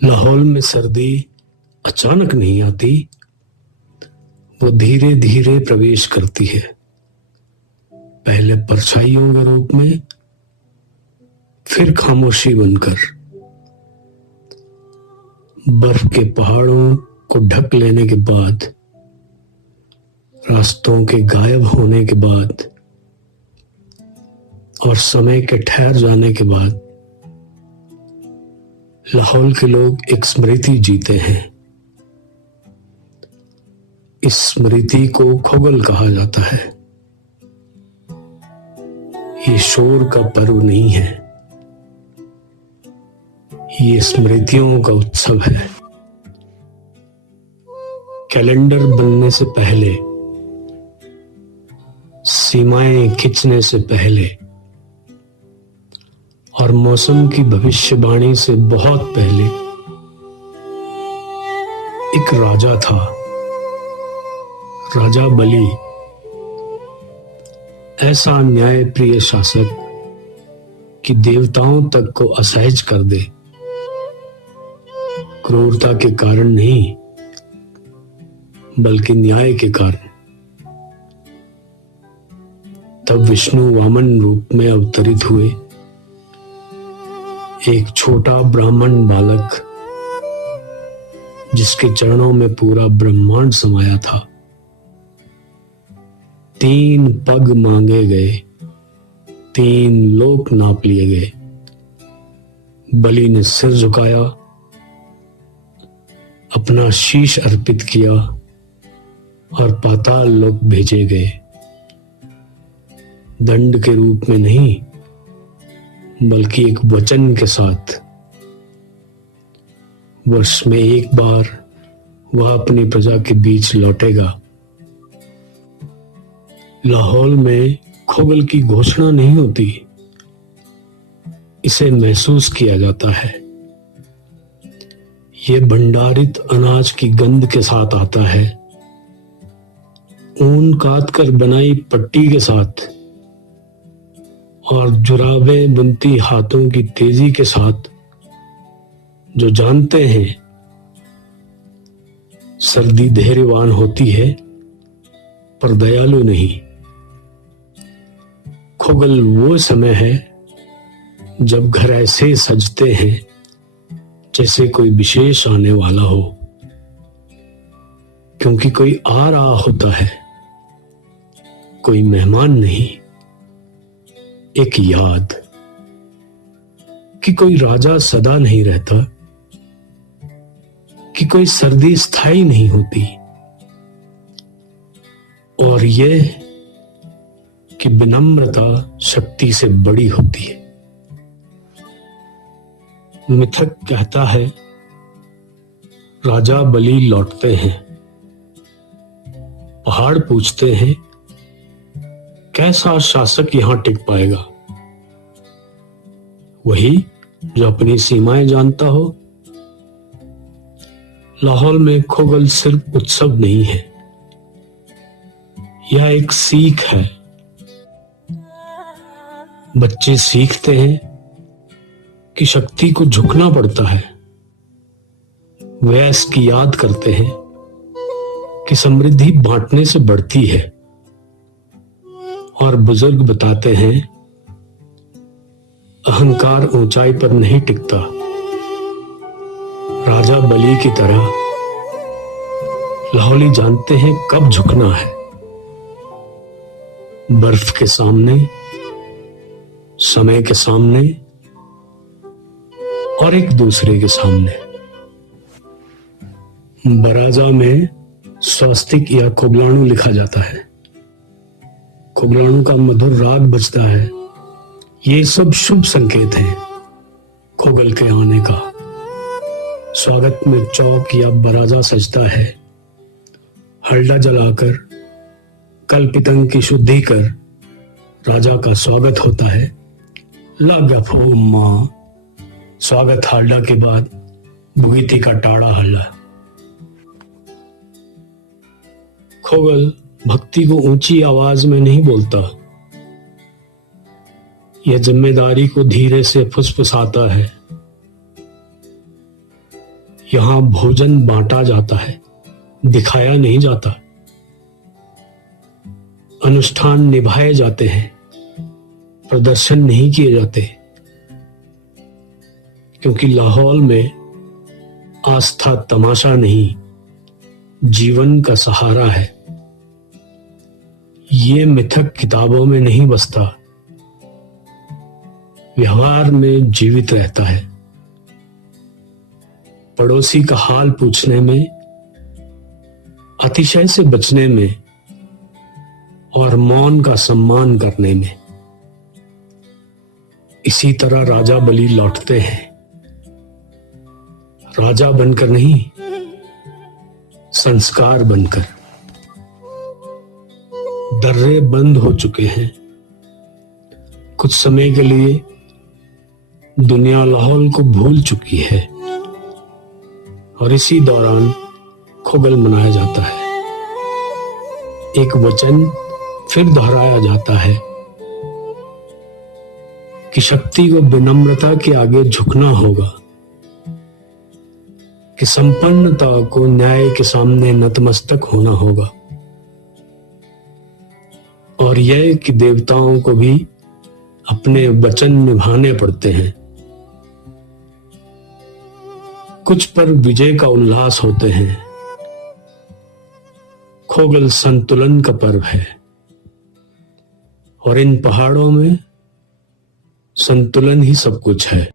लाहौल में सर्दी अचानक नहीं आती, वो धीरे धीरे प्रवेश करती है। पहले परछाइयों के रूप में, फिर खामोशी बनकर। बर्फ के पहाड़ों को ढक लेने के बाद, रास्तों के गायब होने के बाद और समय के ठहर जाने के बाद लाहौल के लोग एक स्मृति जीते हैं। इस स्मृति को खोगल कहा जाता है। ये शोर का पर्व नहीं है, ये स्मृतियों का उत्सव है। कैलेंडर बनने से पहले, सीमाएं खिंचने से पहले और मौसम की भविष्यवाणी से बहुत पहले एक राजा था, राजा बलि। ऐसा न्यायप्रिय शासक कि देवताओं तक को असहज कर दे, क्रूरता के कारण नहीं बल्कि न्याय के कारण। तब विष्णु वामन रूप में अवतरित हुए। एक छोटा ब्राह्मण बालक जिसके चरणों में पूरा ब्रह्मांड समाया था। 3 पग मांगे गए, 3 लोक नाप लिए गए। बलि ने सिर झुकाया, अपना शीश अर्पित किया और पाताल लोक भेजे गए। दंड के रूप में नहीं बल्कि एक वचन के साथ। वर्ष में एक बार वह अपनी प्रजा के बीच लौटेगा। लाहौल में खोगल की घोषणा नहीं होती, इसे महसूस किया जाता है। ये भंडारित अनाज की गंध के साथ आता है, ऊन काट कर बनाई पट्टी के साथ और जुराबे बुनती हाथों की तेजी के साथ, जो जानते हैं सर्दी धैर्यवान होती है पर दयालु नहीं। खोगल वो समय है जब घर ऐसे सजते हैं जैसे कोई विशेष आने वाला हो, क्योंकि कोई आ रहा होता है, कोई मेहमान नहीं, एक याद कि कोई राजा सदा नहीं रहता, कि कोई सर्दी स्थायी नहीं होती, और यह कि विनम्रता शक्ति से बड़ी होती है। मिथक कहता है राजा बलि लौटते हैं, पहाड़ पूछते हैं कैसा शासक यहां टिक पाएगा। वही जो अपनी सीमाएं जानता हो। लाहौल में खोगल सिर्फ उत्सव नहीं है, यह एक सीख है। बच्चे सीखते हैं कि शक्ति को झुकना पड़ता है। वयस्क याद करते हैं कि समृद्धि बांटने से बढ़ती है, और बुजुर्ग बताते हैं अहंकार ऊंचाई पर नहीं टिकता। राजा बलि की तरह लाहौली जानते हैं कब झुकना है, बर्फ के सामने, समय के सामने और एक दूसरे के सामने। बराजा में स्वास्तिक या खोगलाणु लिखा जाता है। खोगलाणु का मधुर राग बजता है। ये सब शुभ संकेत हैं खोगल के आने का। स्वागत में चौक या बराजा सजता है। हल्दा जलाकर कल्पितंग की शुद्धि कर राजा का स्वागत होता है। लगा फो मां, स्वागत हल्दा के बाद भुगीती का टाड़ा हल्ला। खोगल भक्ति को ऊंची आवाज में नहीं बोलता, यह जिम्मेदारी को धीरे से फुसफुसाता है। यहां भोजन बांटा जाता है, दिखाया नहीं जाता। अनुष्ठान निभाए जाते हैं, प्रदर्शन नहीं किए जाते। क्योंकि लाहौल में आस्था तमाशा नहीं, जीवन का सहारा है। ये मिथक किताबों में नहीं बसता, व्यवहार में जीवित रहता है। पड़ोसी का हाल पूछने में, अतिशय से बचने में और मौन का सम्मान करने में। इसी तरह राजा बलि लौटते हैं, राजा बनकर नहीं, संस्कार बनकर। दर्रे बंद हो चुके हैं। कुछ समय के लिए दुनिया लाहौल को भूल चुकी है और इसी दौरान खोगल मनाया जाता है। एक वचन फिर दोहराया जाता है कि शक्ति को विनम्रता के आगे झुकना होगा, कि संपन्नता को न्याय के सामने नतमस्तक होना होगा, और यह कि देवताओं को भी अपने वचन निभाने पड़ते हैं। कुछ पर विजय का उल्लास होते हैं। खोगल संतुलन का पर्व है और इन पहाड़ों में संतुलन ही सब कुछ है।